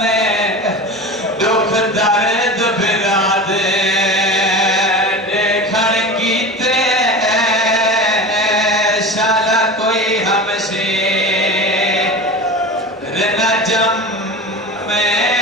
में दुख दर्द बिरादे देखण कीते शाला कोई हमसे रनजम में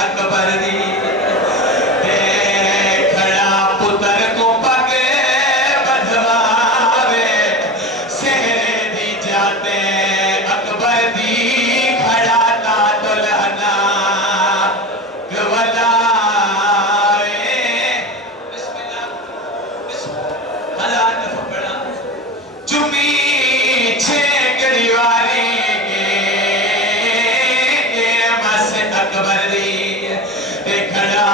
अकबर दी खड़ा पुत्र को पगे बधवावे सेहरे दी जाते अकबर दी खड़ा ता दुल्हना गवला बिस्मिल्लाह हजार दफा पढ़ा चुमी छे गरीवारी अकबर खड़ा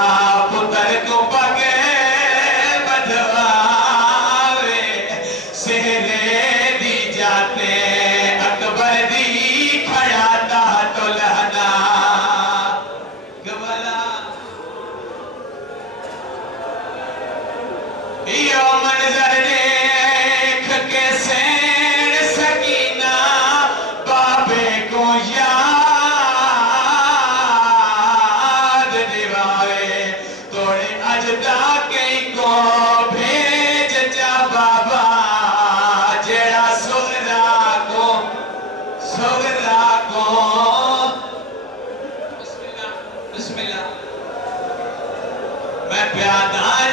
पुत्र को पगे बधवावे सेहरे दी जाते अकबर दी खड़ा ता दुल्हना गवला यो मंजर देख के सैन सकीना बाबे को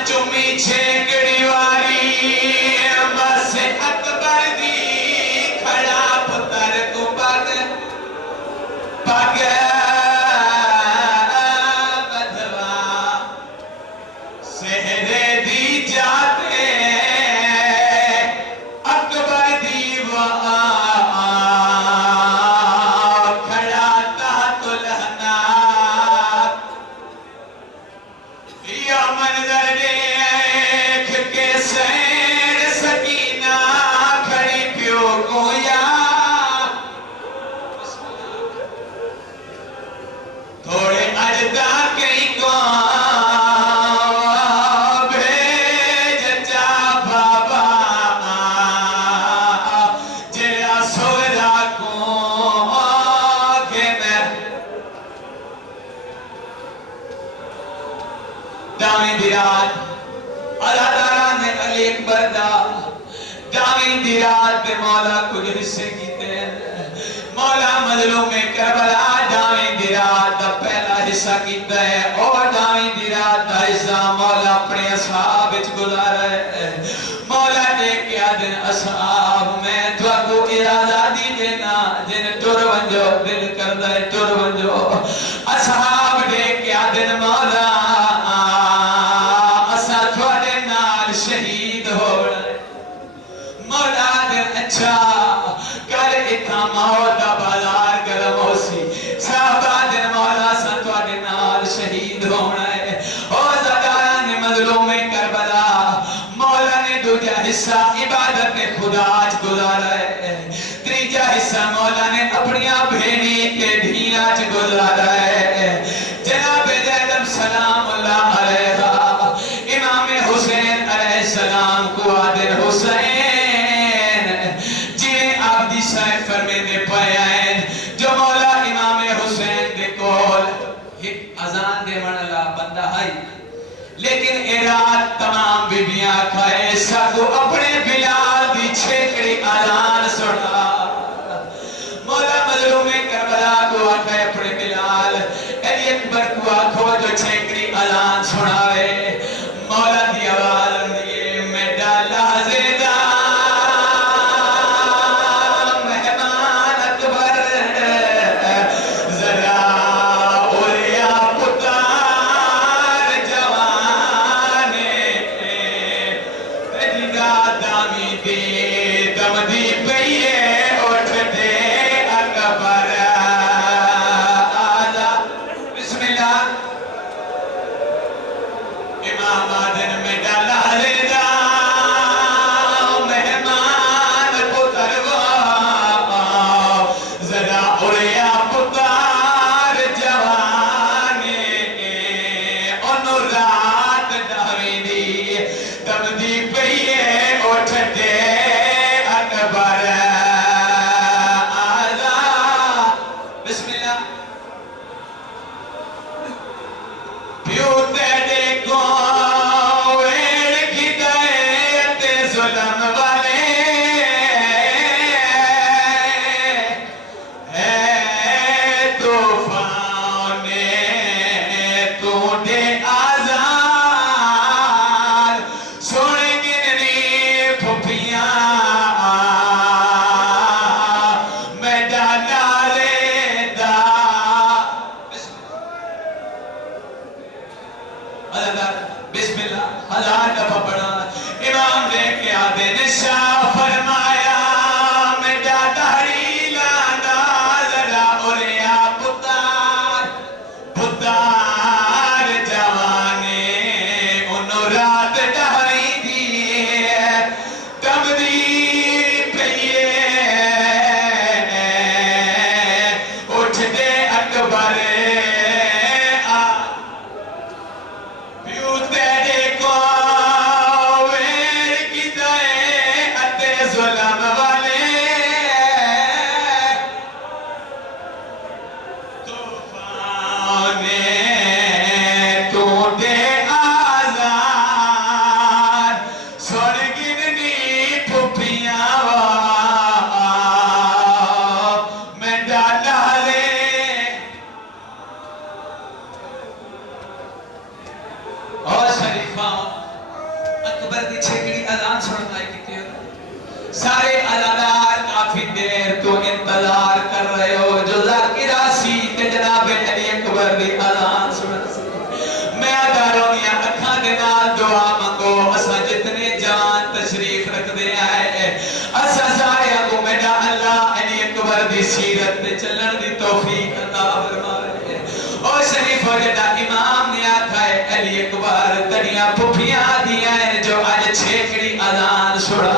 चुमी छे गड़ीवारी बस अकबर दी खड़ा पुत्र को पग बधवा सेहरे दी जाते अकबर दी खड़ा ता दुल्हना या मंजर सैन सकीना खड़ी प्यो गोया थोड़े अजदा कई को भेज जा बाबा जेड़ा सोरा को दावी दी रात अज़ादारा ने अली अकबर दा दावी दी रात पे मौला कुछ हिस्से कीते कीता है और दावी दी रात दा हिस्सा मौला अपने असहाब विच गुजारा है। मौला ने क्या दिन असहाब मैं तुहाको आजादी देना जिन टुर वंजो दिल करदा है टुर वंजो। असहाब ने क्या दिन मौला असा तुहाडे नाल शहीद होना है। मौला दिन अच्छा कर इथा मौत दा बाजार गरम हो सी साहबा दिन मौला सा तुहाडे नाल शहीद होना है। और ज़दारा ने मजलूमे करबला मौला ने दूजा हिस्सा इबादत ने खुदा च गुजारा है। तीजा हिस्सा मौला ने अपनिया भेणी ते धिया च गुजारा है। जनाब ज़ैनब सलामुल्लाह अलैहा इमाम हुसैन अलैहिस्सलाम को आदिल हुसैन जिन्हें आप दी शायद फरमेंदे पे आए जो मौला इमाम हुसैन दे कोल एक अजान देवन वाला बंदा है लेकिन ए रात तमाम बीबियां खाए सागो अपने बिलाल दी छेकड़ी अजान सुना। मौला मजलूमे करबला को आखे अपने बिलाल अली अकबर को आखो जो छेकड़ी अजान सुनावे। मौला दी आवाज दिए मैं डाला ज़ेदा मेहमान अकबर जरा ओरिया पुतार जवाने तेरी दामी दे दम दी पईए उठ दे अकबर आजा बिस्मिल्लाह इमाम आदन में डाला लेदा मेहमान पुतरवा जरा उड़िया पुतार जवाने ओनु रात डावी दी दम दी पईए उठ दे अकबर आजा बिस्मिल्लाह प्यू तेरे को वेड़ की दे ते जुल्म वाले है तूफान ने तू दे आजाद सुन गिननी फुफियां मैं डाला लेदा बिस्मिल्लाह हजार दफा पढ़ा इमाम ने क्या दिन शाह फरमाया मैं दाढ़ी लांदा जरा उरिया पुतार पुतार जवाने उन्नो रात ढाई दी तब दी पईए उठ दे अकबर प्यू तेरे को वेड़ की दे अते जुल्म वाले तूफान ने तू दे आजाद सुन गिननी फुफियां मैं डाला ले और शरीफा अकबर की छेकड़ी अजान सुनना है कि सारे अज़ादार काफी देर तो इंतजार कर रहे हो जो ज़ाकिर आसी ते जनाब अली अकबर की अजान सुन मैं अदारों दी अखां दे नाल दुआ मंगो असा जितने जान तशरीफ रखदे आए असा सारे को मेरा अल्लाह अली अकबर दी सीरत ते चलण दी तौफीक अता फरमाए। ओ शरीफ जेड़ा इमाम ने आखा है अली अकबर तड़ियां फुफियां दियां जो आज छेकड़ी अजान सुना